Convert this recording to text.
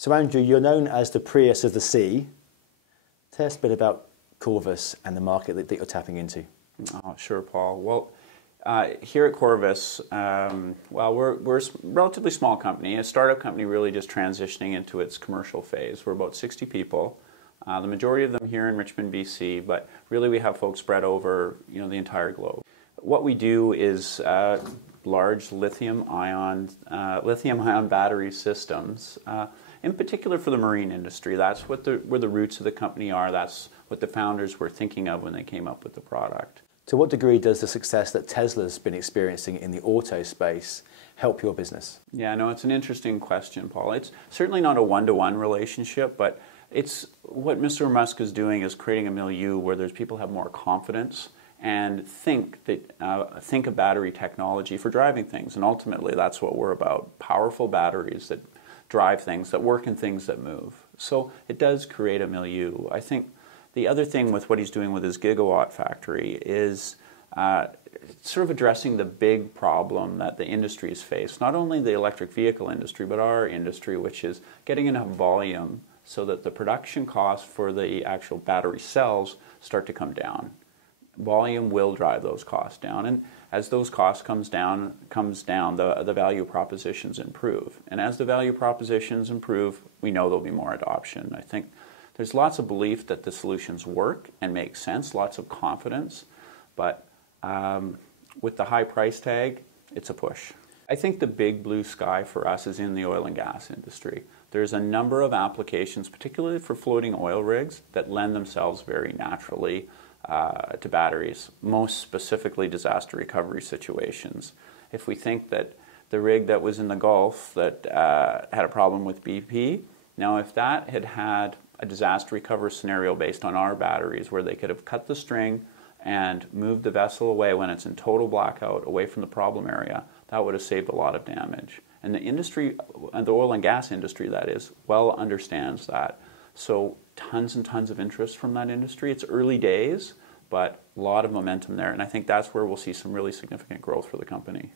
So Andrew, you're known as the Prius of the sea. Tell us a bit about Corvus and the market that you're tapping into. Oh, sure, Paul. Well, here at Corvus, we're a relatively small company, a startup company really just transitioning into its commercial phase. We're about 60 people, the majority of them here in Richmond, BC, but really we have folks spread over the entire globe. What we do is large lithium-ion battery systems, in particular for the marine industry. That's where the roots of the company are. That's what the founders were thinking of when they came up with the product. To what degree does the success that Tesla's been experiencing in the auto space help your business? Yeah, no, it's an interesting question, Paul. It's certainly not a one-to-one relationship, but it's what Mr. Musk is doing is creating a milieu where there's people have more confidence and think of battery technology for driving things. And ultimately, that's what we're about, powerful batteries that drive things, that work in things that move. So it does create a milieu. I think the other thing with what he's doing with his gigawatt factory is sort of addressing the big problem that the industry has faced, not only the electric vehicle industry, but our industry, which is getting enough volume so that the production costs for the actual battery cells start to come down. Volume will drive those costs down, and as those costs comes down, the value propositions improve. And as the value propositions improve, we know there'll be more adoption. I think there's lots of belief that the solutions work and make sense, lots of confidence, but with the high price tag, it's a push. I think the big blue sky for us is in the oil and gas industry. There's a number of applications, particularly for floating oil rigs, that lend themselves very naturally to batteries, most specifically disaster recovery situations. If we think that the rig that was in the Gulf that had a problem with BP, now if that had a disaster recovery scenario based on our batteries where they could have cut the string and moved the vessel away when it's in total blackout away from the problem area, that would have saved a lot of damage. And the industry, and the oil and gas industry that is, well understands that. So tons and tons of interest from that industry. It's early days, but a lot of momentum there. And I think that's where we'll see some really significant growth for the company.